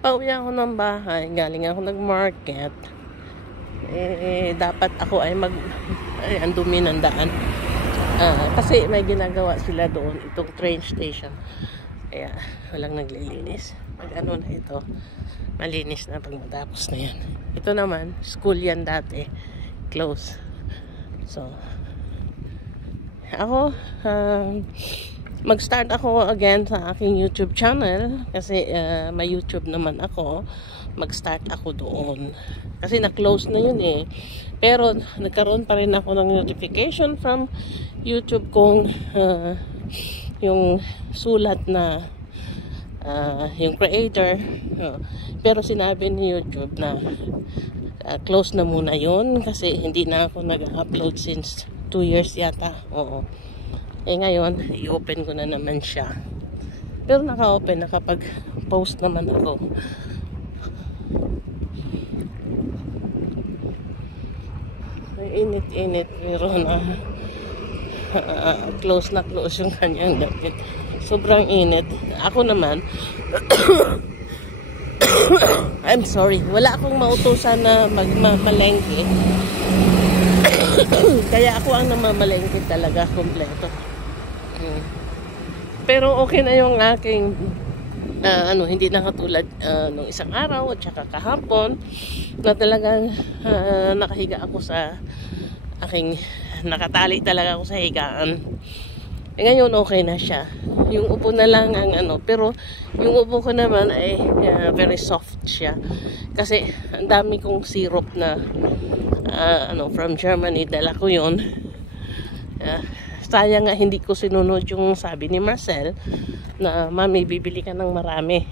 Pauwi ako ng bahay, galing ako nag-market. Dapat ako ay ang dumi ng daan. Kasi may ginagawa sila doon, itong train station. Kaya walang naglilinis. Pag ano na ito, malinis na pag matapos na yan. Ito naman, school yan dati. Close. So, ako, mag-start ako again sa aking YouTube channel kasi may YouTube naman ako. Mag-start ako doon kasi na-close na yun eh, pero nagkaroon pa rin ako ng notification from YouTube kung yung sulat na yung creator, pero sinabi ni YouTube na close na muna yun kasi hindi na ako nag-upload since 2 years yata. Oo. Ngayon, i-open ko na naman siya. Pero naka-open, nakapag-post naman ako. Init-init, pero na close na close yung kanyang damit. Sobrang init. Ako naman, I'm sorry, wala akong mautusan na magmamalengke. Kaya ako ang namamalengke talaga, kompleto. Pero okay na yung aking hindi na katulad nung isang araw at saka kahapon na talagang nakahiga ako sa aking nakatali talaga ako sa higaan. Ngayon okay na siya. Yung upo na lang ang pero yung upo ko naman ay very soft siya. Kasi ang dami kong syrup na from Germany, dala ko yun. Sayang nga hindi ko sinunod yung sabi ni Marcel na mami bibili ka ng marami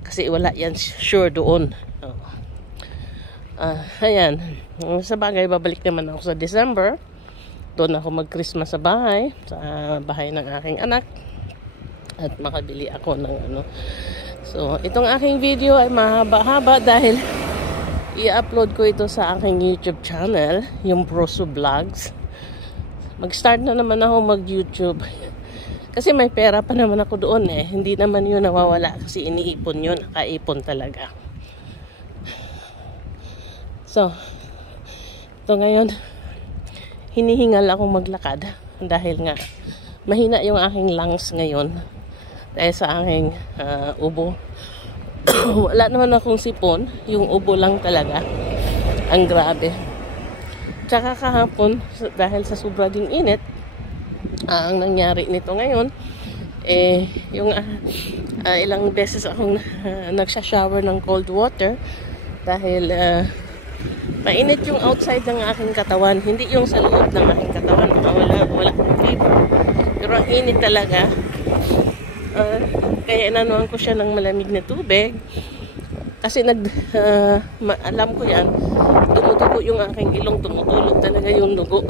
kasi wala yan sure doon. Ayan, sa bagay babalik naman ako sa December. Doon ako mag-Christmas sa bahay ng aking anak at makabili ako ng So itong aking video ay mahaba-haba dahil i-upload ko ito sa aking YouTube channel, yung Broso Vlogs. Mag-start na naman ako mag-YouTube. Kasi may pera pa naman ako doon eh. Hindi naman yun nawawala kasi iniipon yun. Nakaipon talaga. So, ito ngayon, hinihingal akong maglakad. Dahil nga, mahina yung aking lungs ngayon. Dahil sa aking ubo. Wala naman akong sipon. Yung ubo lang talaga. Ang grabe. Tsaka kahapon, dahil sa sobra ding init, ang nangyari nito ngayon, yung ilang beses akong nagsha-shower ng cold water dahil mainit yung outside ng aking katawan, hindi yung sa loob ng aking katawan. Wala akong fever. Pero ang init talaga. Kaya inanuhan ko siya ng malamig na tubig. Kasi alam ko yan, tumutugo yung aking ilong, tumutulog talaga yung dugo.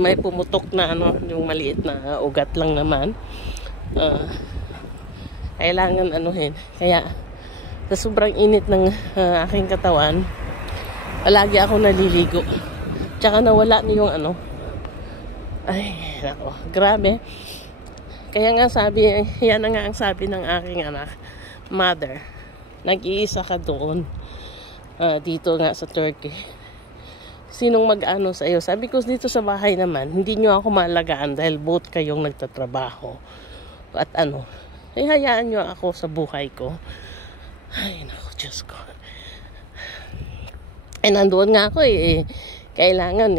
May pumutok na yung maliit na ugat lang naman. Kailangan anuhin. Kaya sa sobrang init ng aking katawan, palagi ako naliligo. Tsaka nawala na yung ay, nako, grabe. Kaya nga yan na nga ang sabi ng aking anak, mother, nag-iisa ka doon dito nga sa Turkey. Sinong mag-ano sa iyo? Sabi ko dito sa bahay naman, hindi nyo ako maalagaan dahil both kayong nagtatrabaho. At hayaan nyo ako sa buhay ko. Ay, naku, Diyos ko. Nandoon nga ako kailangan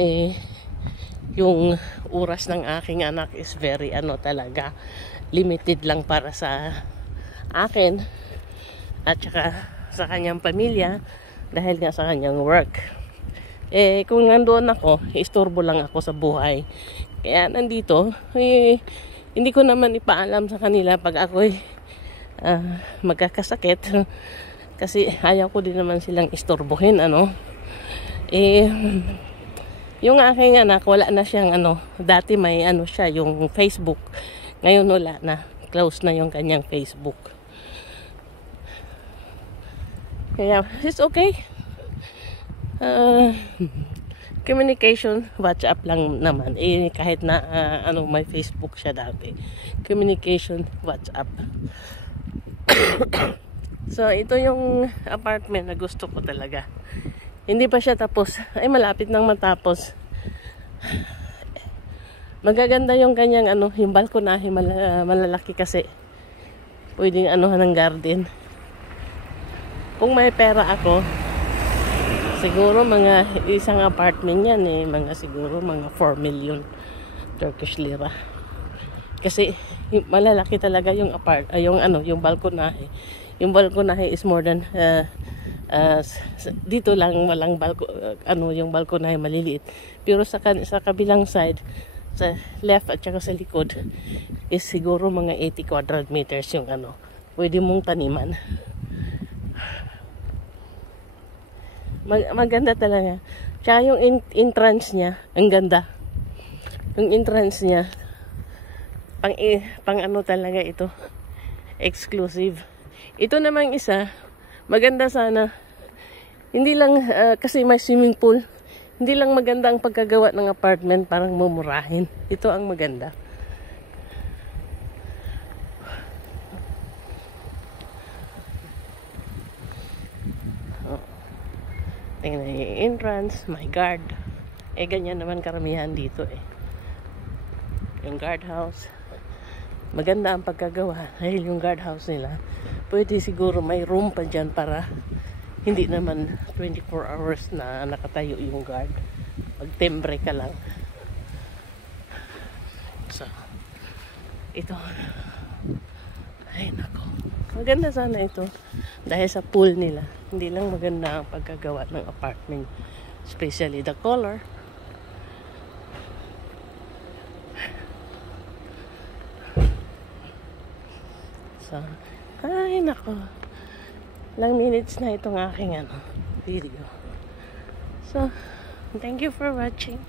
yung oras ng aking anak is very talaga limited lang para sa akin at saka sa kanyang pamilya dahil nga sa kanyang work. Kung nandoon ako, istorbo lang ako sa buhay. Kaya nandito, hindi ko naman ipaalam sa kanila pag ako'y magkakasakit kasi ayaw ko din naman silang istorbohin yung aking anak wala na siyang dati may siya yung Facebook, ngayon wala na, close na yung kanyang Facebook. Kaya it's okay. Communication, WhatsApp lang naman. Kahit na may Facebook siya dati. Communication, WhatsApp. So, ito yung apartment na gusto ko talaga. Hindi pa siya tapos. Ay, malapit nang matapos. Magaganda yung kanyang yung balkonahe, malalaki kasi. Pwedeng ng garden. Kung may pera ako, siguro mga isang apartment yan siguro mga 4 million Turkish lira. Kasi malalaki talaga yung yung balkonahe. Yung balkonahe is more than dito lang walang yung balkonahe maliliit. Pero sa kabilang side, sa left at saka sa likod is siguro mga 80 quadrat meters yung pwede mong taniman. Maganda talaga. Tsaka yung entrance niya, ang ganda. Yung entrance niya, pang talaga ito. Exclusive. Ito namang isa, maganda sana. Hindi lang, kasi may swimming pool. Hindi lang maganda ang pagkagawa ng apartment, parang mumurahin. Ito ang maganda. Tingnan yung entrance, my guard. Ganyan naman karamihan dito Yung guardhouse. Maganda ang pagkagawa. Dahil yung guardhouse nila, pwede siguro may room pa dyan para hindi naman 24 hours na nakatayo yung guard. Magtembre ka lang. So, ito. Ay, nako. Maganda sana ito. Dahil sa pool nila. Hindi lang maganda ang pagkagawa ng apartment. Especially the color. So, ay, nako. Ilang minutes na itong aking video. So, thank you for watching.